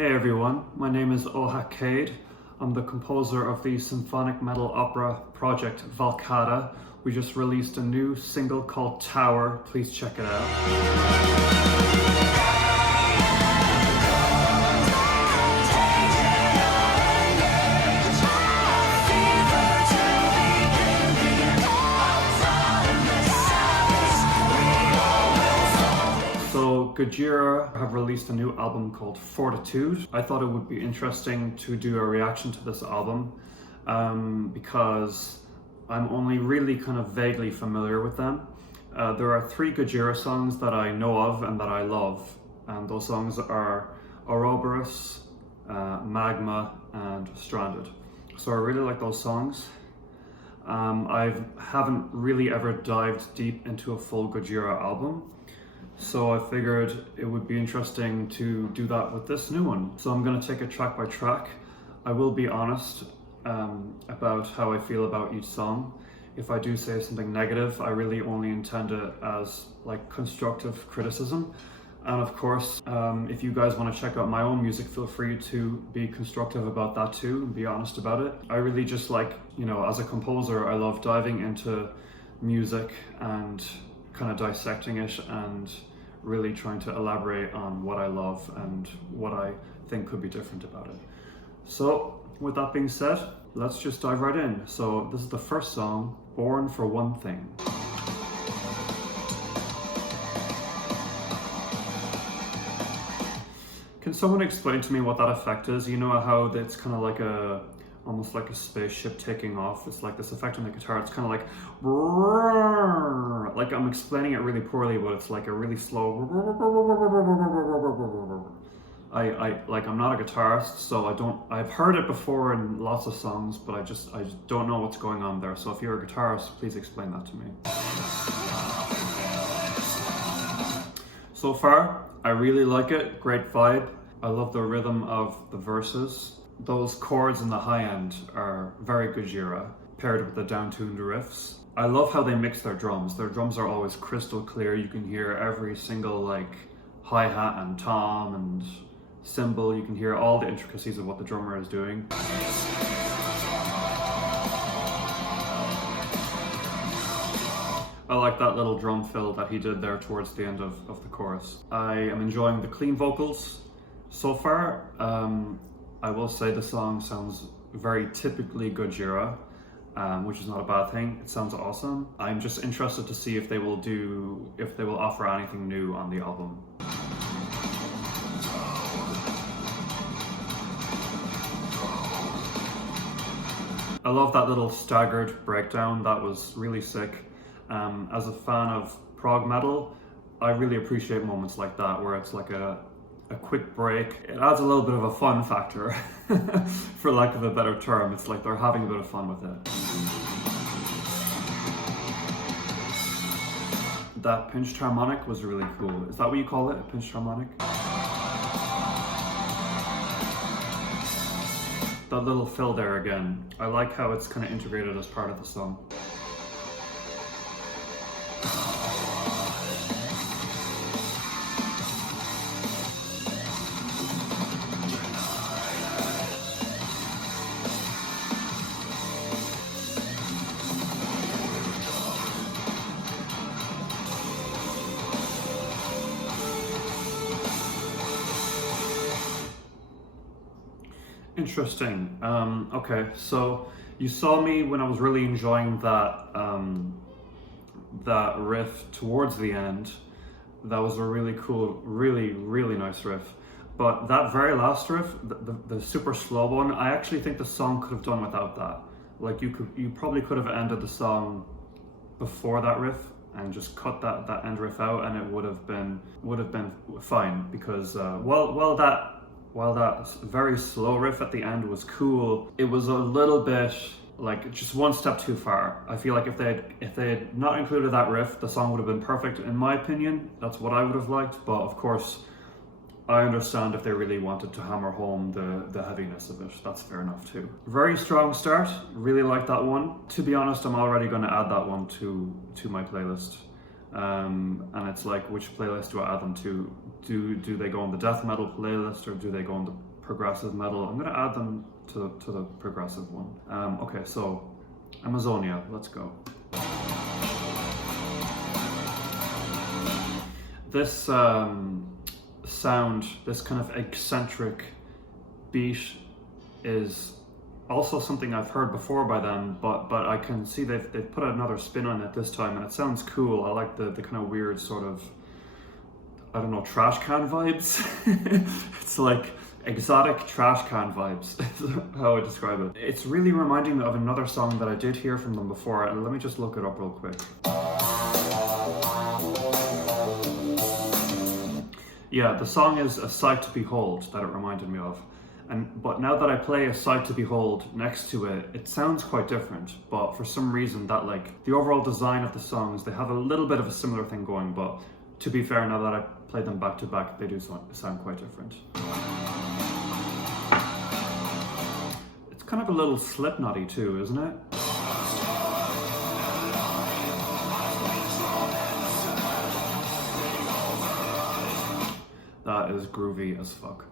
Hey everyone, my name is Oha Cade. I'm the composer of the symphonic metal opera project Valkata. We just released a new single called Tower. Please check it out. So Gojira have released a new album called Fortitude. I thought it would be interesting to do a reaction to this album because I'm only really kind of vaguely familiar with them. There are 3 Gojira songs that I know of and that I love, and those songs are Ouroboros, Magma, and Stranded. So I really like those songs. I haven't really ever dived deep into a full Gojira album, so I figured it would be interesting to do that with this new one. So I'm going to take it track by track. I will be honest about how I feel about each song. If I do say something negative, I really only intend it as like constructive criticism. And of course, if you guys want to check out my own music, feel free to be constructive about that too, and be honest about it. I really just like, as a composer, I love diving into music and kind of dissecting it and really trying to elaborate on what I love and what I think could be different about it. So with that being said, let's just dive right in. So this is the first song, Born for One Thing. Can someone explain to me what that effect is? You know how it's kind of like almost like a spaceship taking off. It's like this effect on the guitar. It's kind of like I'm explaining it really poorly, but it's like a really slow. I'm not a guitarist, so I've heard it before in lots of songs, but I just don't know what's going on there. So if you're a guitarist, please explain that to me. So far, I really like it. Great vibe. I love the rhythm of the verses. Those chords in the high end are very Gojira, paired with the down-tuned riffs. I love how they mix their drums. Their drums are always crystal clear. You can hear every single hi-hat and tom and cymbal. You can hear all the intricacies of what the drummer is doing. I like that little drum fill that he did there towards the end of the chorus. I am enjoying the clean vocals so far. I will say the song sounds very typically Gojira, which is not a bad thing. It sounds awesome. I'm just interested to see if they will offer anything new on the album. I love that little staggered breakdown. That was really sick. As a fan of prog metal, I really appreciate moments like that where it's like a quick break. It adds a little bit of a fun factor, for lack of a better term. It's like they're having a bit of fun with it. That pinched harmonic was really cool. Is that what you call it, a pinched harmonic? That little fill there again. I like how it's kind of integrated as part of the song. Interesting. Okay, so you saw me when I was really enjoying that riff towards the end. That was a really cool, really nice riff. But that very last riff, the super slow one, I actually think the song could have done without that. Like you probably could have ended the song before that riff and just cut that end riff out, and it would have been fine, because while that very slow riff at the end was cool, it was a little bit like just one step too far. I feel like if they had not included that riff, the song would have been perfect in my opinion. That's what I would have liked, but of course I understand if they really wanted to hammer home the heaviness of it. That's fair enough too. Very strong start, really like that one. To be honest, I'm already going to add that one to my playlist. and it's like, which playlist do I add them to? Do they go on the death metal playlist, or do they go on the progressive metal? I'm gonna add them to the progressive one. Okay, so Amazonia, let's go. This sound, this kind of eccentric beat, is also something I've heard before by them, but I can see they've put another spin on it this time, and it sounds cool. I like the kind of weird sort of, I don't know, trash can vibes. It's like exotic trash can vibes, is how I describe it. It's really reminding me of another song that I did hear from them before, and let me just look it up real quick. Yeah, the song is A Sight to Behold that it reminded me of. But now that I play A Sight to Behold next to it, it sounds quite different. But for some reason, that like the overall design of the songs, they have a little bit of a similar thing going. But to be fair, now that I play them back to back, they do sound quite different. It's kind of a little Slipknotty too, isn't it? That is groovy as fuck.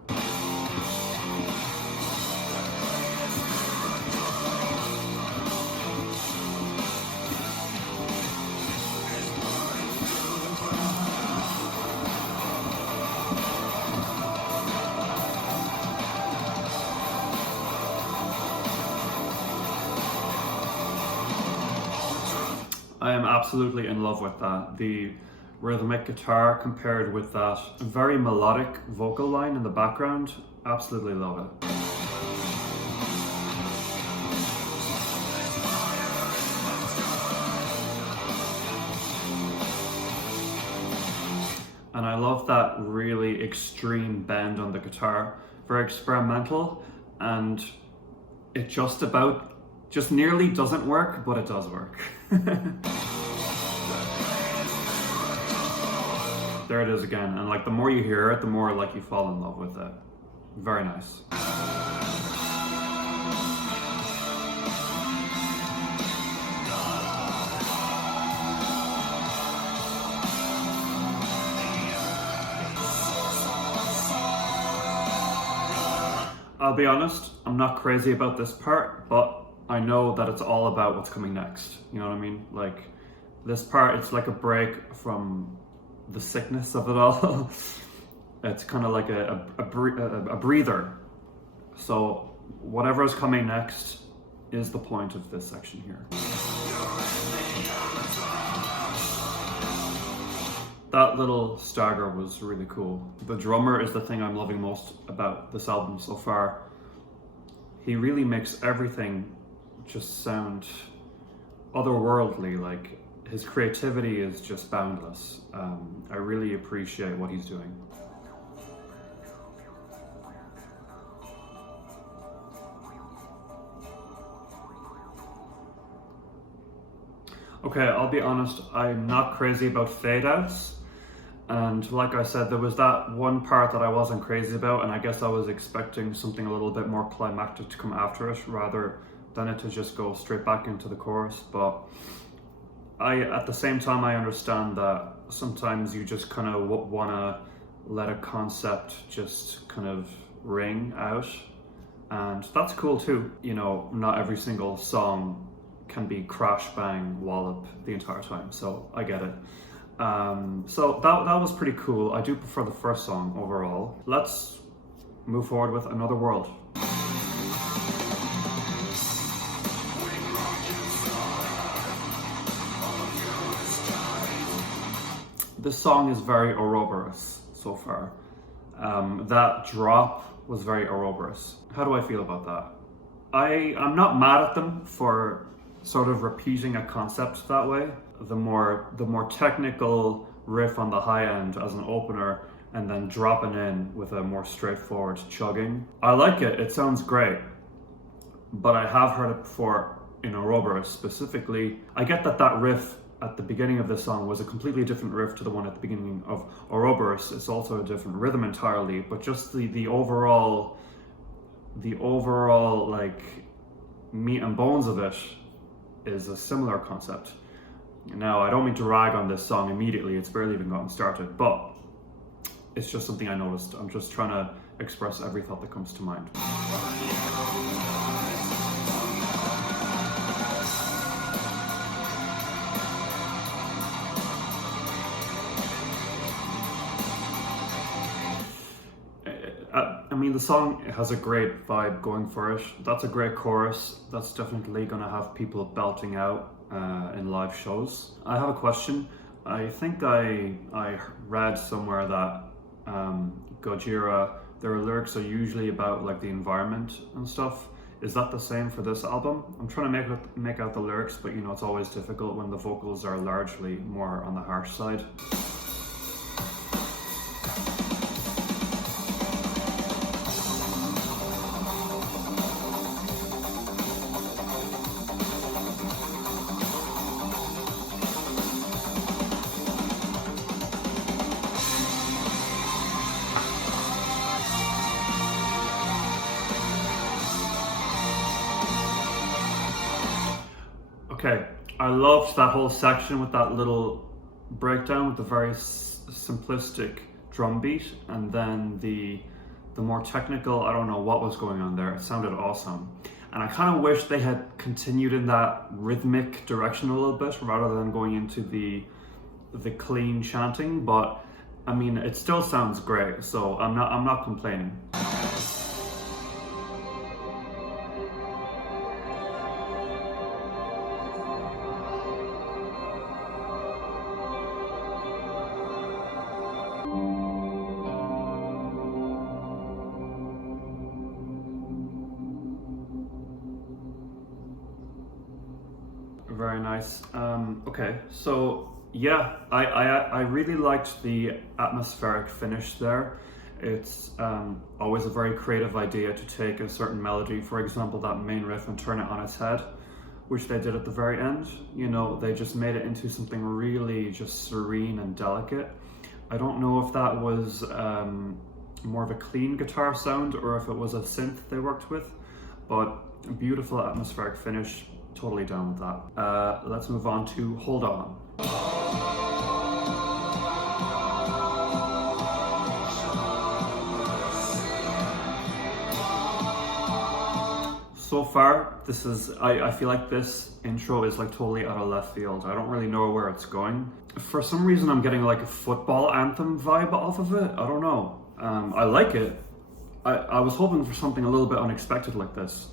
I am absolutely in love with that. The rhythmic guitar compared with that very melodic vocal line in the background, absolutely love it. And I love that really extreme bend on the guitar, very experimental, and it just nearly doesn't work, but it does work. There it is again, and like the more you hear it, the more like you fall in love with it. Very nice. I'll be honest, I'm not crazy about this part, but I know that it's all about what's coming next. You know what I mean? Like this part, it's like a break from the sickness of it all. It's kind of like a breather. So whatever is coming next is the point of this section here. That little stagger was really cool. The drummer is the thing I'm loving most about this album so far. He really makes everything just sound otherworldly. Like his creativity is just boundless. I really appreciate what he's doing. Okay, I'll be honest, I'm not crazy about fade outs. And like I said, there was that one part that I wasn't crazy about, and I guess I was expecting something a little bit more climactic to come after it rather than it to just go straight back into the chorus. But at the same time, I understand that sometimes you just kind of want to let a concept just kind of ring out, and that's cool too. You know, not every single song can be crash bang wallop the entire time, so I get it. So that was pretty cool. I do prefer the first song overall. Let's move forward with Another World. This song is very Ouroboros so far. That drop was very Ouroboros. How do I feel about that? I'm not mad at them for sort of repeating a concept that way. The more technical riff on the high end as an opener, and then dropping in with a more straightforward chugging. I like it, it sounds great, but I have heard it before in Ouroboros specifically. I get that riff at the beginning of this song was a completely different riff to the one at the beginning of Ouroboros. It's also a different rhythm entirely, but just the overall like meat and bones of it is a similar concept. Now, I don't mean to rag on this song immediately, it's barely even gotten started, but it's just something I noticed. I'm just trying to express every thought that comes to mind. I mean, the song has a great vibe going for it. That's a great chorus. That's definitely going to have people belting out in live shows. I have a question. I think I read somewhere that Gojira, their lyrics are usually about like the environment and stuff. Is that the same for this album? I'm trying to make out the lyrics, but you know, it's always difficult when the vocals are largely more on the harsh side. Okay, I loved that whole section with that little breakdown with the very simplistic drum beat, and then the more technical, I don't know what was going on there. It sounded awesome. And I kind of wish they had continued in that rhythmic direction a little bit rather than going into the clean chanting, but I mean, it still sounds great, so I'm not complaining. Very nice. Okay, so yeah, I really liked the atmospheric finish there. It's always a very creative idea to take a certain melody, for example, that main riff, and turn it on its head, which they did at the very end. You know, they just made it into something really just serene and delicate. I don't know if that was more of a clean guitar sound or if it was a synth they worked with, but a beautiful atmospheric finish. Totally down with that. Let's move on to Hold On. So far, this is, I feel like this intro is like totally out of left field. I don't really know where it's going. For some reason, I'm getting like a football anthem vibe off of it. I don't know. I like it. I was hoping for something a little bit unexpected like this.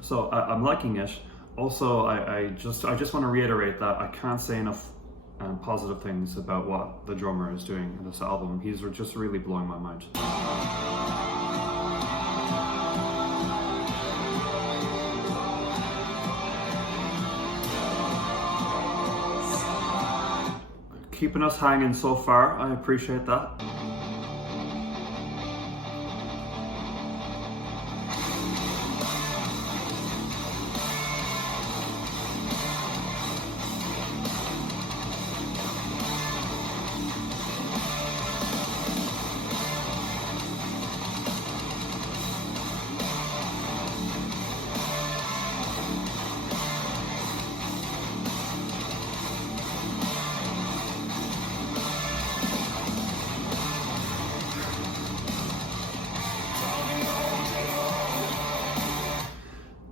So I'm liking it. Also, I just want to reiterate that I can't say enough positive things about what the drummer is doing in this album. He's just really blowing my mind. Keeping us hanging so far, I appreciate that.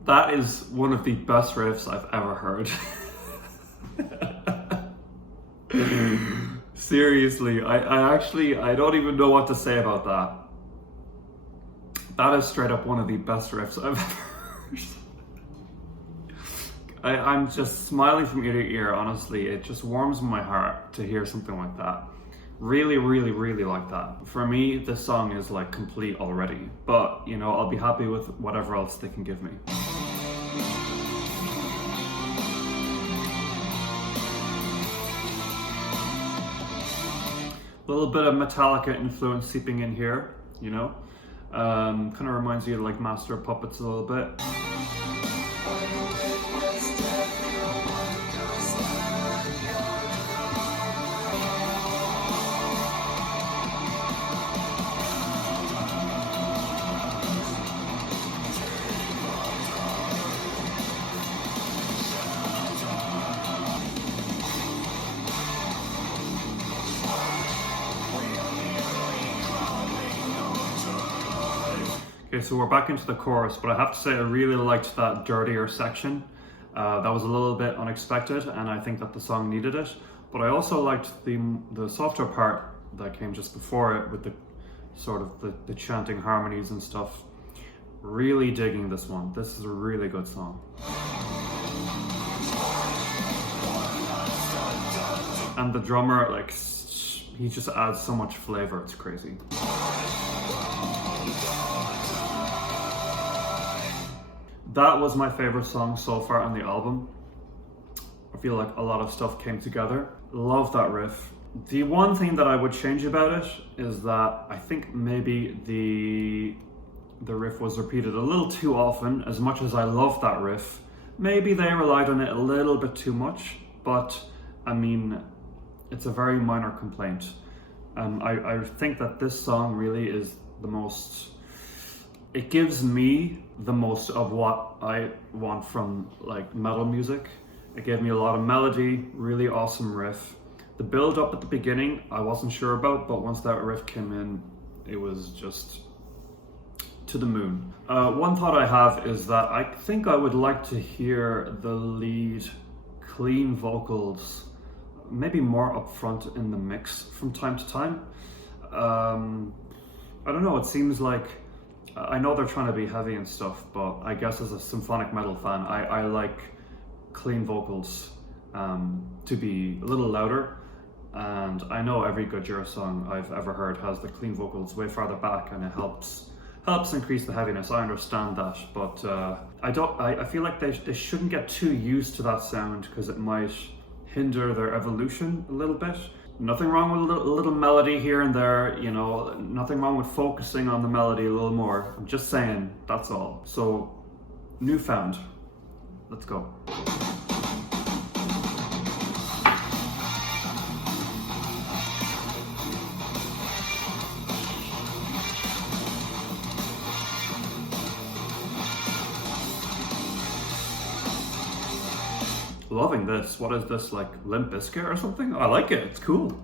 That is one of the best riffs I've ever heard. Seriously, I don't even know what to say about that. That is straight up one of the best riffs I've ever heard. I'm just smiling from ear to ear, honestly. It just warms my heart to hear something like that. Really, really, really like that. For me, this song is like complete already, but you know, I'll be happy with whatever else they can give me. A little bit of Metallica influence seeping in here, you know? Kind of reminds you of like Master of Puppets a little bit. Okay, so we're back into the chorus, but I have to say I really liked that dirtier section. That was a little bit unexpected, and I think that the song needed it. But I also liked the softer part that came just before it with the sort of the chanting harmonies and stuff. Really digging this one. This is a really good song. And the drummer, like, he just adds so much flavor, it's crazy. That was my favorite song so far on the album. I feel like a lot of stuff came together. Love that riff. The one thing that I would change about it is that I think maybe the riff was repeated a little too often. As much as I love that riff, maybe they relied on it a little bit too much, but I mean, it's a very minor complaint. I think that this song really is the most, it gives me the most of what I want from like metal music. It gave me a lot of melody, really awesome riff. The build up at the beginning, I wasn't sure about, but once that riff came in, it was just to the moon. One thought I have is that I think I would like to hear the lead clean vocals maybe more upfront in the mix from time to time. I don't know, it seems like, I know they're trying to be heavy and stuff, but I guess as a symphonic metal fan, I like clean vocals to be a little louder. And I know every Gojira song I've ever heard has the clean vocals way farther back, and it helps increase the heaviness. I understand that, but I feel like they shouldn't get too used to that sound because it might hinder their evolution a little bit. Nothing wrong with a little melody here and there, you know, nothing wrong with focusing on the melody a little more. I'm just saying, that's all. So, Newfound. Let's go. Loving this. What is this, like Limp Bizkit or something? I like it. It's cool.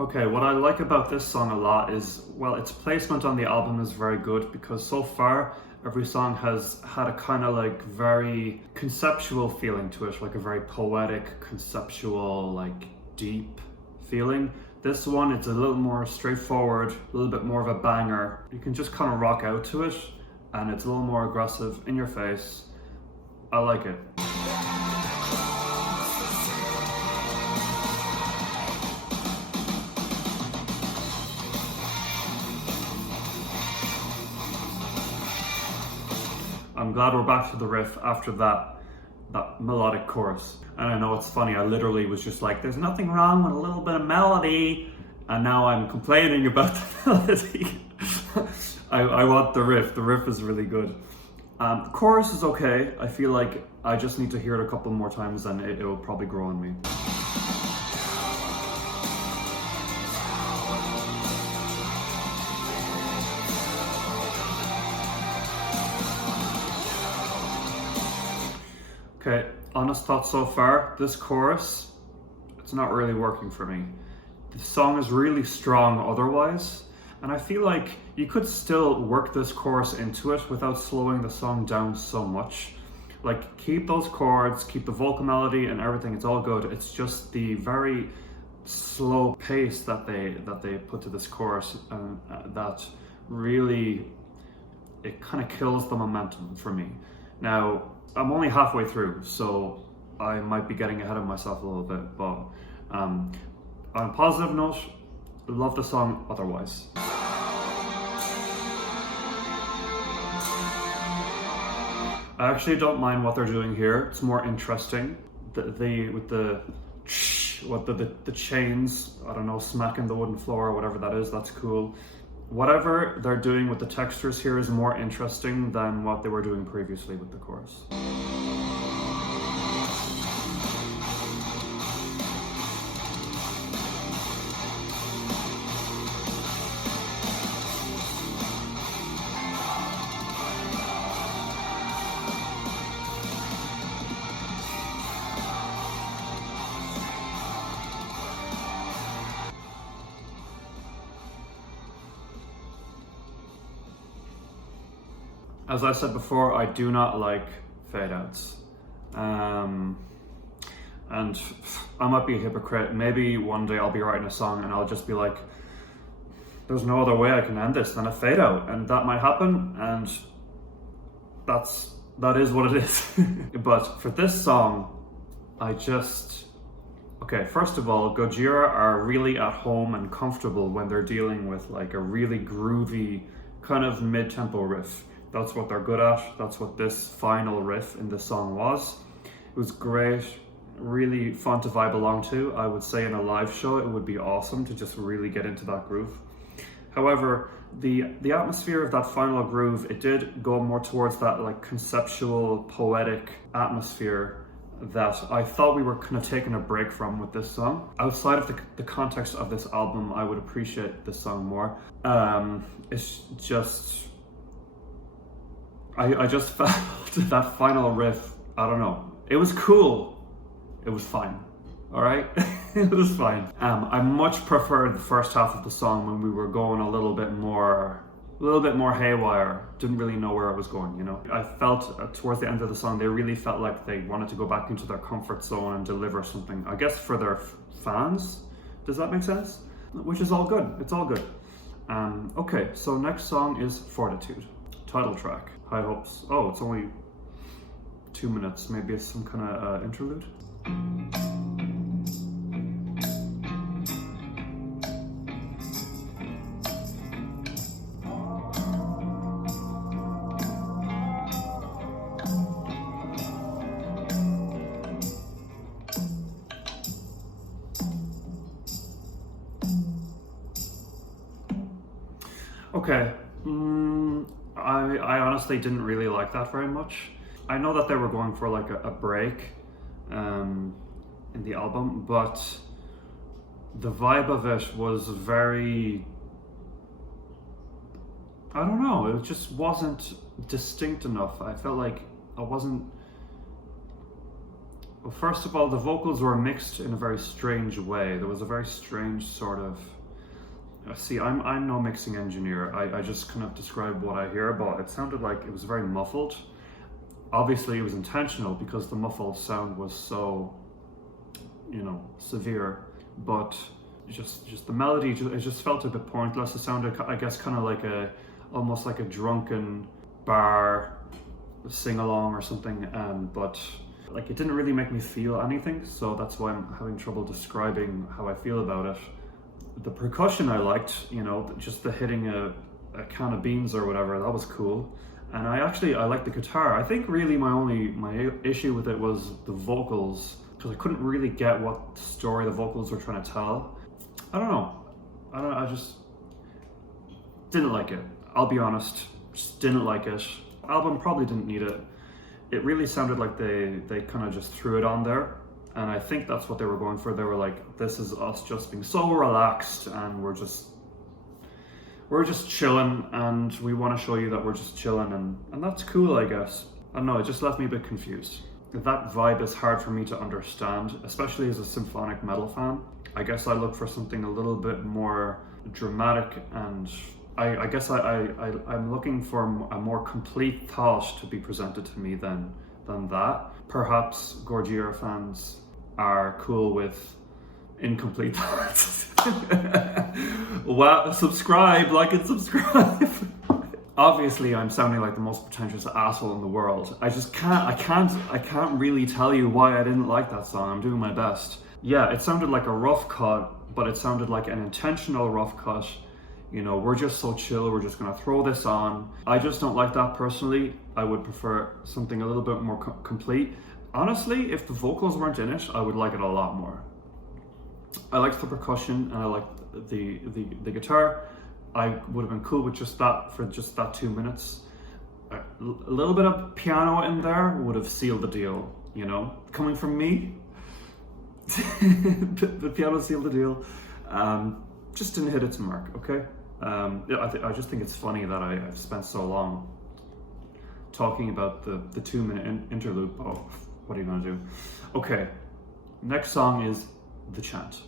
Okay, what I like about this song a lot is, well, its placement on the album is very good because so far every song has had a kind of like very conceptual feeling to it, like a very poetic, conceptual, like deep feeling. This one, it's a little more straightforward, a little bit more of a banger. You can just kind of rock out to it, and it's a little more aggressive, in your face. I like it. I'm glad we're back to the riff after that melodic chorus. And I know it's funny, I literally was just like, there's nothing wrong with a little bit of melody, and now I'm complaining about the melody. I want the riff. The riff is really good. The chorus is okay. I feel like I just need to hear it a couple more times and it will probably grow on me. Okay, honest thoughts so far. This chorus, it's not really working for me. The song is really strong otherwise, and I feel like you could still work this chorus into it without slowing the song down so much. Like, keep those chords, keep the vocal melody and everything, it's all good. It's just the very slow pace that they put to this chorus that really, it kind of kills the momentum for me. Now, I'm only halfway through, so I might be getting ahead of myself a little bit, but on a positive note, love the song otherwise. I actually don't mind what they're doing here. It's more interesting. With the chains, I don't know, smacking the wooden floor or whatever that is, that's cool. Whatever they're doing with the textures here is more interesting than what they were doing previously with the chorus. As I said before, I do not like fade outs. And I might be a hypocrite. Maybe one day I'll be writing a song and I'll just be like, there's no other way I can end this than a fade out. And that might happen, and that is what it is. But for this song, okay, first of all, Gojira are really at home and comfortable when they're dealing with like a really groovy kind of mid-tempo riff. That's what they're good at. That's what this final riff in the song was. It was great, really fun to vibe along to. I would say in a live show, it would be awesome to just really get into that groove. However, the atmosphere of that final groove, it did go more towards that like conceptual, poetic atmosphere that I thought we were kind of taking a break from with this song. Outside of the context of this album, I would appreciate this song more. It's just, I just felt that final riff, I don't know. It was cool. It was fine. All right, it was fine. I much preferred the first half of the song when we were going a little bit more haywire. Didn't really know where I was going, you know. I felt towards the end of the song, they really felt like they wanted to go back into their comfort zone and deliver something, I guess, for their fans. Does that make sense? Which is all good. It's all good. Okay, so next song is Fortitude, title track, High Hopes. Oh, it's only 2 minutes. Maybe it's some kind of interlude. Okay, I honestly didn't really like that very much. I know that they were going for like a break in the album, but the vibe of it was very, I don't know, it just wasn't distinct enough. I felt like I wasn't, well, first of all, the vocals were mixed in a very strange way. There was a very strange sort of, see, I'm no mixing engineer. I just kind of describe what I hear, but it sounded like it was very muffled. Obviously it was intentional because the muffled sound was so, you know, severe, but just the melody, it just felt a bit pointless. It sounded, I guess, kind of like almost like a drunken bar sing-along or something, but like it didn't really make me feel anything, so that's why I'm having trouble describing how I feel about it. The percussion I liked, you know, just the hitting a can of beans or whatever, that was cool. And I liked the guitar. I think really my issue with it was the vocals, because I couldn't really get what story the vocals were trying to tell. I don't know. I just didn't like it. I'll be honest, just didn't like it. Album probably didn't need it. It really sounded like they kind of just threw it on there. And I think that's what they were going for. They were like, this is us just being so relaxed and we're just chilling and we want to show you that we're just chilling, and that's cool, I guess. I don't know, it just left me a bit confused. That vibe is hard for me to understand, especially as a symphonic metal fan. I guess I look for something a little bit more dramatic, and I guess I'm looking for a more complete thought to be presented to me than that. Perhaps Gojira fans are cool with incomplete thoughts. Well, subscribe, like and subscribe. Obviously, I'm sounding like the most pretentious asshole in the world. I can't really tell you why I didn't like that song. I'm doing my best. Yeah, it sounded like a rough cut, but it sounded like an intentional rough cut. You know, we're just so chill, we're just gonna throw this on. I just don't like that personally. I would prefer something a little bit more complete. Honestly, if the vocals weren't in it, I would like it a lot more. I liked the percussion and I liked the guitar. I would have been cool with just that for just that 2 minutes. A little bit of piano in there would have sealed the deal, you know? Coming from me, the piano sealed the deal. Just didn't hit its mark, okay? I just think it's funny that I've spent so long talking about the 2 minute interlude. Oh, what are you gonna do? Okay, next song is The Chant.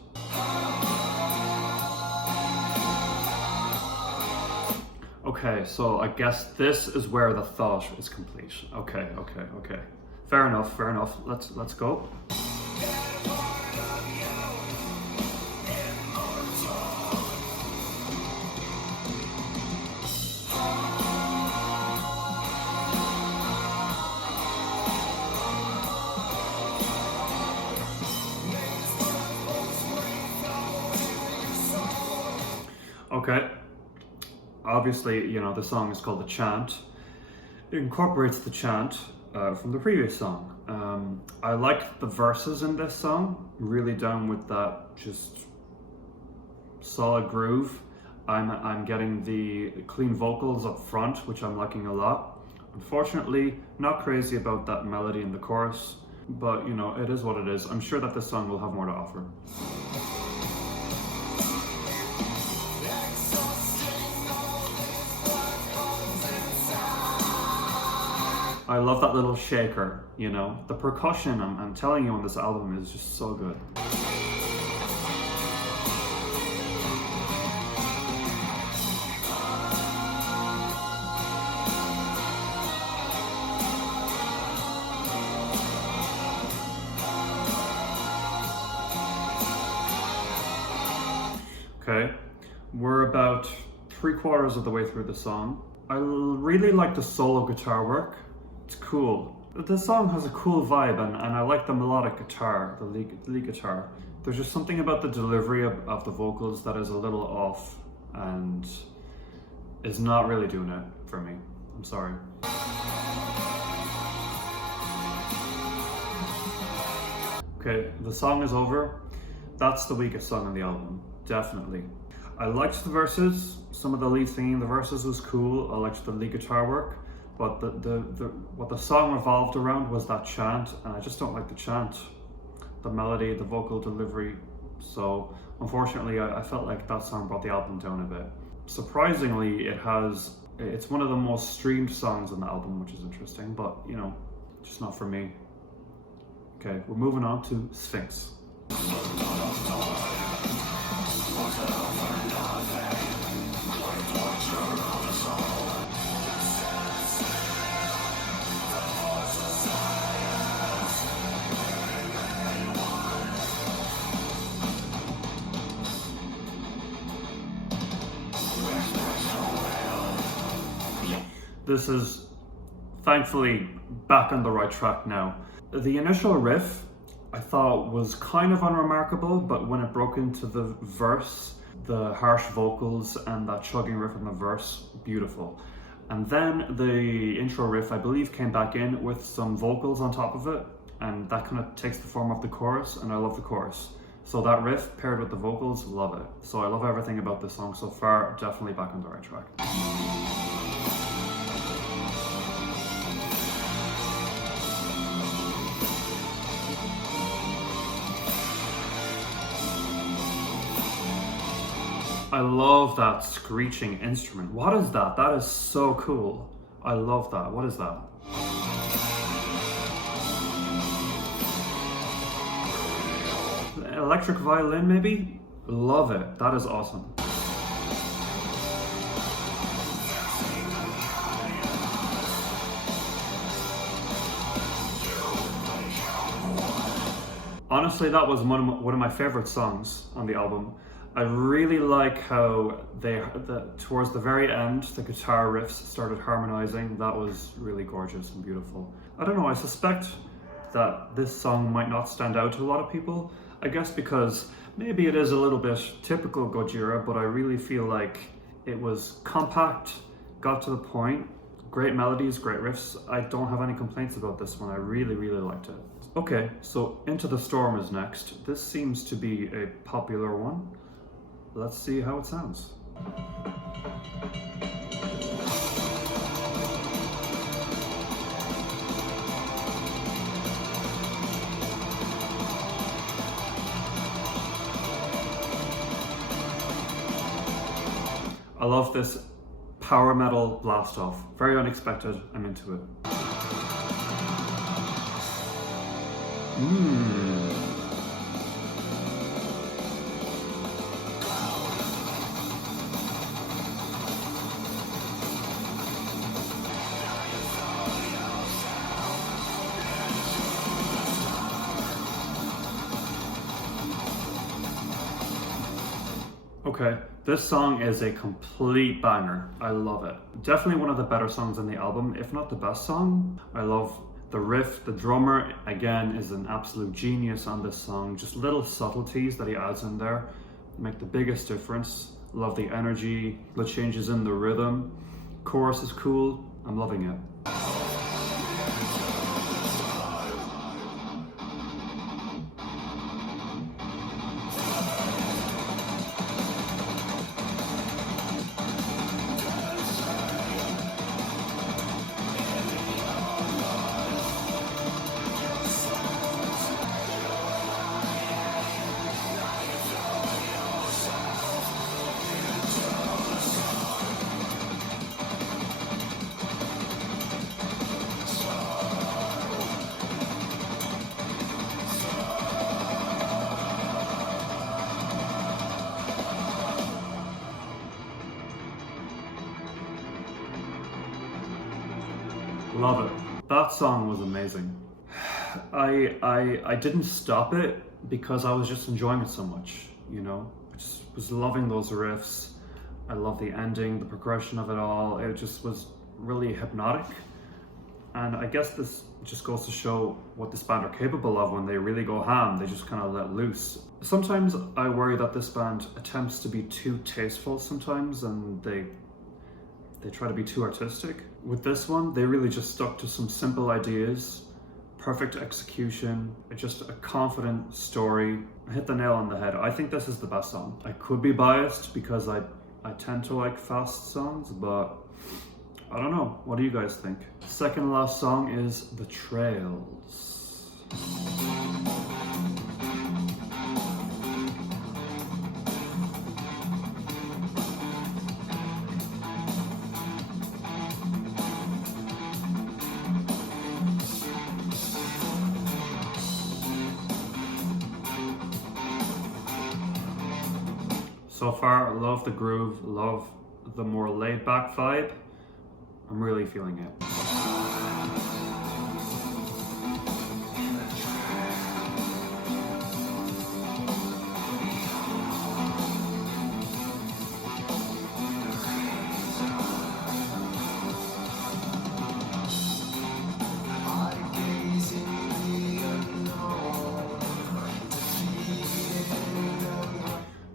Okay, so I guess this is where the thought is complete. Okay. Fair enough. Let's go. Okay. Obviously, you know, the song is called The Chant. It incorporates the chant from the previous song. I like the verses in this song, really down with that just solid groove. I'm getting the clean vocals up front, which I'm liking a lot. Unfortunately, not crazy about that melody in the chorus, but you know, it is what it is. I'm sure that this song will have more to offer. I love that little shaker, you know. The percussion, I'm telling you, on this album is just so good. Okay, we're about 3/4 of the way through the song. I really like the solo guitar work. It's cool. The song has a cool vibe, and I like the melodic guitar, the lead guitar. There's just something about the delivery of the vocals that is a little off and is not really doing it for me. I'm sorry. Okay, the song is over. That's the weakest song on the album, definitely. I liked the verses. Some of the lead singing in the verses was cool. I liked the lead guitar work. But what the song revolved around was that chant, and I just don't like the chant, the melody, the vocal delivery. So unfortunately, I felt like that song brought the album down a bit. Surprisingly, it's one of the most streamed songs on the album, which is interesting, but you know, just not for me. Okay, we're moving on to Sphinx. This is thankfully back on the right track now. The initial riff I thought was kind of unremarkable, but when it broke into the verse, the harsh vocals and that chugging riff in the verse, beautiful. And then the intro riff, I believe, came back in with some vocals on top of it, and that kind of takes the form of the chorus, and I love the chorus. So that riff paired with the vocals, love it. So I love everything about this song so far, definitely back on the right track. I love that screeching instrument. What is that? That is so cool. I love that. What is that? Electric violin, maybe? Love it. That is awesome. Honestly, that was one of my favorite songs on the album. I really like how towards the very end, the guitar riffs started harmonizing. That was really gorgeous and beautiful. I don't know, I suspect that this song might not stand out to a lot of people. I guess because maybe it is a little bit typical Gojira, but I really feel like it was compact, got to the point, great melodies, great riffs. I don't have any complaints about this one. I really liked it. Okay, so Into the Storm is next. This seems to be a popular one. Let's see how it sounds. I love this power metal blast off. Very unexpected. I'm into it. Okay, this song is a complete banger. I love it. Definitely one of the better songs on the album, if not the best song. I love the riff. The drummer, again, is an absolute genius on this song. Just little subtleties that he adds in there make the biggest difference. Love the energy, the changes in the rhythm. Chorus is cool. I'm loving it. Love it. That song was amazing. I didn't stop it because I was just enjoying it so much, you know? I just was loving those riffs. I love the ending, the progression of it all. It just was really hypnotic. And I guess this just goes to show what this band are capable of when they really go ham. They just kind of let loose. Sometimes I worry that this band attempts to be too tasteful sometimes, and they try to be too artistic. With this one, they really just stuck to some simple ideas, perfect execution, just a confident story. I hit the nail on the head. I think this is the best song. I could be biased because I tend to like fast songs, but I don't know. What do you guys think? Second to last song is The Trails. So far, I love the groove, love the more laid back vibe. I'm really feeling it.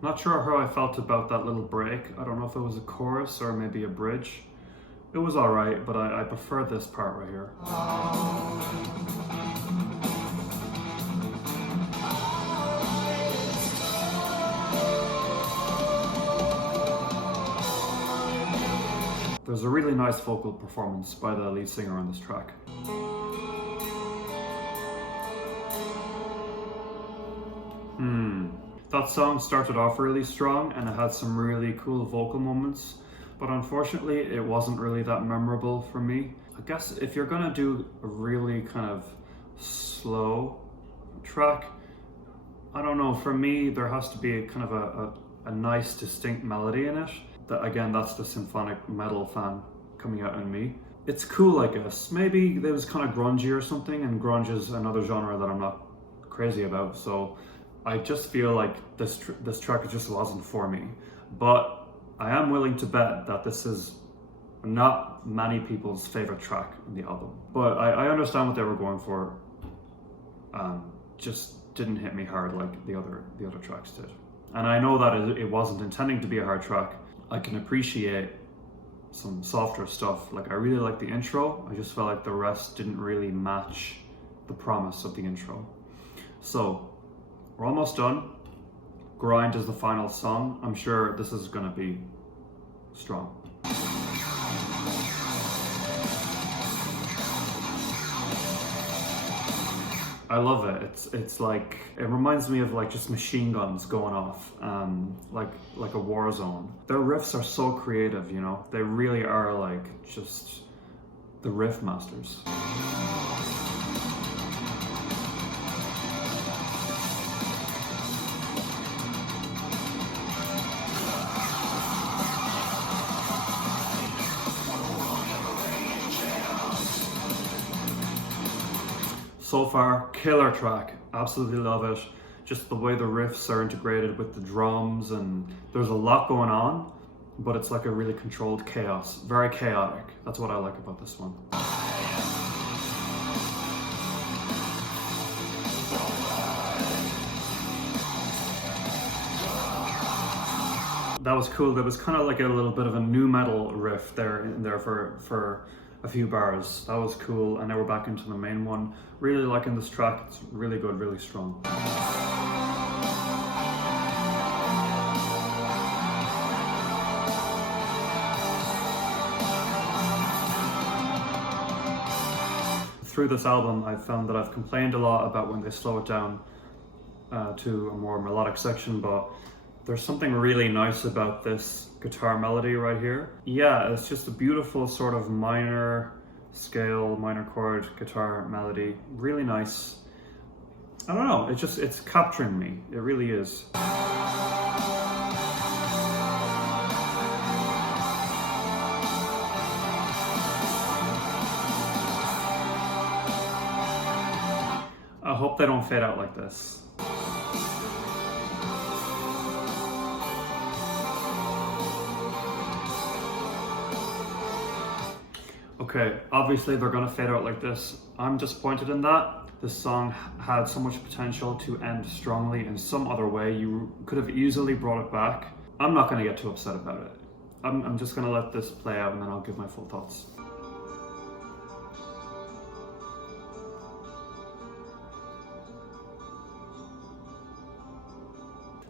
Not sure how I felt about that little break. I don't know if it was a chorus or maybe a bridge. It was alright, but I prefer this part right here. There's a really nice vocal performance by the lead singer on this track. That song started off really strong and it had some really cool vocal moments, but unfortunately it wasn't really that memorable for me. I guess if you're gonna do a really kind of slow track, I don't know, for me there has to be kind of a nice distinct melody in it. Again, that's the symphonic metal fan coming out in me. It's cool, I guess. Maybe it was kind of grungy or something, and grunge is another genre that I'm not crazy about, so I just feel like this track just wasn't for me. But I am willing to bet that this is not many people's favorite track in the album. But I understand what they were going for. Just didn't hit me hard like the other tracks did. And I know that it wasn't intending to be a hard track. I can appreciate some softer stuff. Like, I really like the intro. I just felt like the rest didn't really match the promise of the intro. So we're almost done. Grind is the final song. I'm sure this is gonna be strong. I love it. It's like, it reminds me of like just machine guns going off, like a war zone. Their riffs are so creative, you know. They really are like just the riff masters. So far, killer track. Absolutely love it. just the way the riffs are integrated with the drums, and there's a lot going on, but it's like a really controlled chaos, very chaotic. That's what I like about this one. That was cool. There was kind of like a little bit of a nu metal riff there for a few bars. That was cool, and now we're back into the main one. Really liking this track. It's really good, really strong. Through this album, I've found that I've complained a lot about when they slow it down to a more melodic section, but there's something really nice about this guitar melody right here. Yeah, it's just a beautiful sort of minor scale, minor chord guitar melody. Really nice. I don't know, it's capturing me. It really is. I hope they don't fade out like this. Okay, obviously they're gonna fade out like this. I'm disappointed in that. This song had so much potential to end strongly in some other way. You could have easily brought it back. I'm not gonna get too upset about it. I'm just gonna let this play out and then I'll give my full thoughts.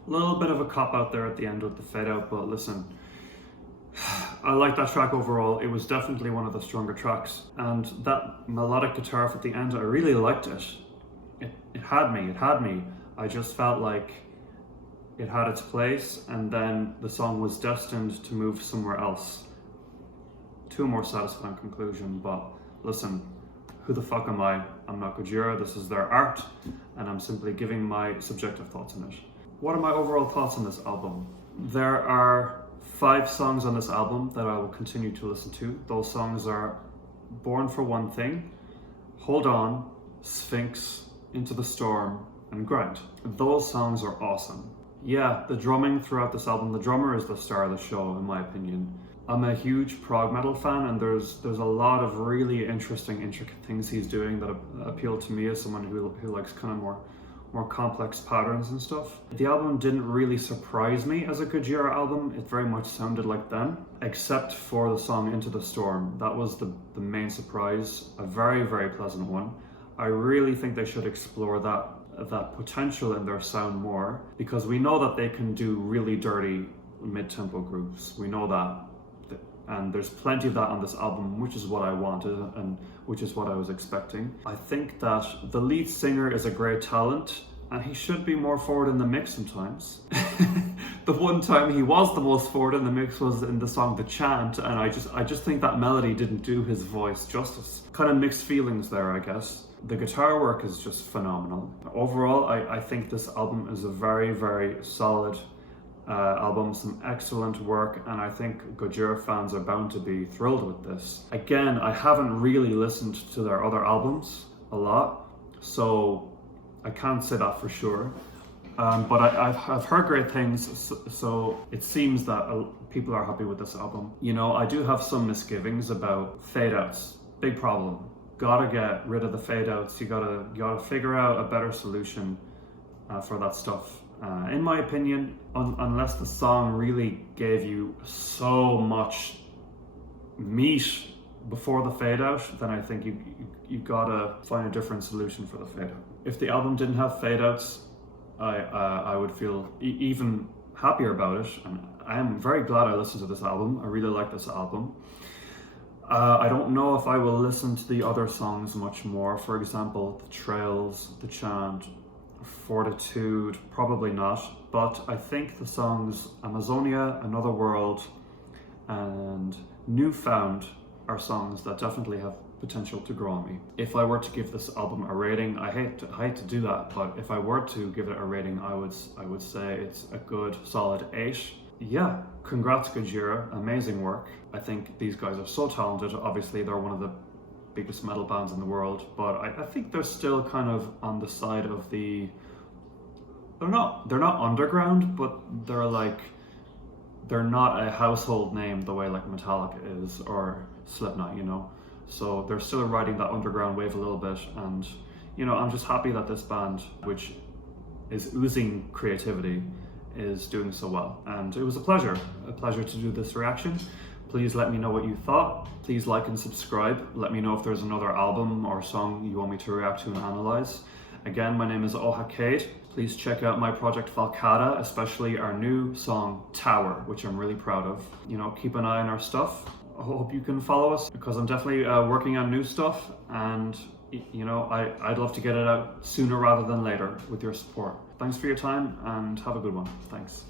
A little bit of a cop out there at the end with the fade out, but listen, I like that track overall. It was definitely one of the stronger tracks, and that melodic guitar at the end, I really liked it. It had me. I just felt like it had its place, and then the song was destined to move somewhere else to a more satisfying conclusion. But listen, who the fuck am I? I'm not Gojira, this is their art, and I'm simply giving my subjective thoughts on it. What are my overall thoughts on this album? There are 5 songs on this album that I will continue to listen to. Those songs are Born for One Thing, Hold On, Sphinx, Into the Storm, and Grind. Those songs are awesome. Yeah, the drumming throughout this album, the drummer is the star of the show in my opinion. I'm a huge prog metal fan, and there's a lot of really interesting, intricate things he's doing that appeal to me as someone who likes kind of more complex patterns and stuff. The album didn't really surprise me as a Gojira album. It very much sounded like them, except for the song Into the Storm. That was the main surprise, a very, very pleasant one. I really think they should explore that potential in their sound more, because we know that they can do really dirty mid-tempo grooves. We know that. And there's plenty of that on this album, which is what I wanted and which is what I was expecting. I think that the lead singer is a great talent, and he should be more forward in the mix sometimes. The one time he was the most forward in the mix was in the song The Chant, and I just think that melody didn't do his voice justice. Kind of mixed feelings there, I guess. The guitar work is just phenomenal. Overall, I think this album is a very, very solid album, some excellent work, and I think Gojira fans are bound to be thrilled with this. Again, I haven't really listened to their other albums a lot, so I can't say that for sure. But I've heard great things, so it seems that people are happy with this album. You know, I do have some misgivings about fade outs. Big problem. Gotta get rid of the fade outs. You gotta figure out a better solution for that stuff. In my opinion, unless the song really gave you so much meat before the fade out, then I think you gotta find a different solution for the fade out. If the album didn't have fade outs, I would feel even happier about it, and I am very glad I listened to this album. I really like this album. I don't know if I will listen to the other songs much more. For example, The Trails, The Chant, Fortitude, probably not, but I think the songs Amazonia, Another World, and Newfound are songs that definitely have potential to grow on me. If I were to give this album a rating, I hate to do that, but if I were to give it a rating, I would say it's a good solid 8. Yeah, congrats Gojira, amazing work. I think these guys are so talented. Obviously they're one of the biggest metal bands in the world, but I think they're still kind of on the side of the they're not underground, but they're not a household name the way like Metallica is or Slipknot, you know. So they're still riding that underground wave a little bit, and you know, I'm just happy that this band, which is oozing creativity, is doing so well. And it was a pleasure to do this reaction. Please let me know what you thought. Please like and subscribe. Let me know if there's another album or song you want me to react to and analyze. Again, my name is Oha Cade. Please check out my project Falcata, especially our new song Tower, which I'm really proud of. You know, keep an eye on our stuff. I hope you can follow us, because I'm definitely working on new stuff, and you know, I'd love to get it out sooner rather than later with your support. Thanks for your time and have a good one. Thanks.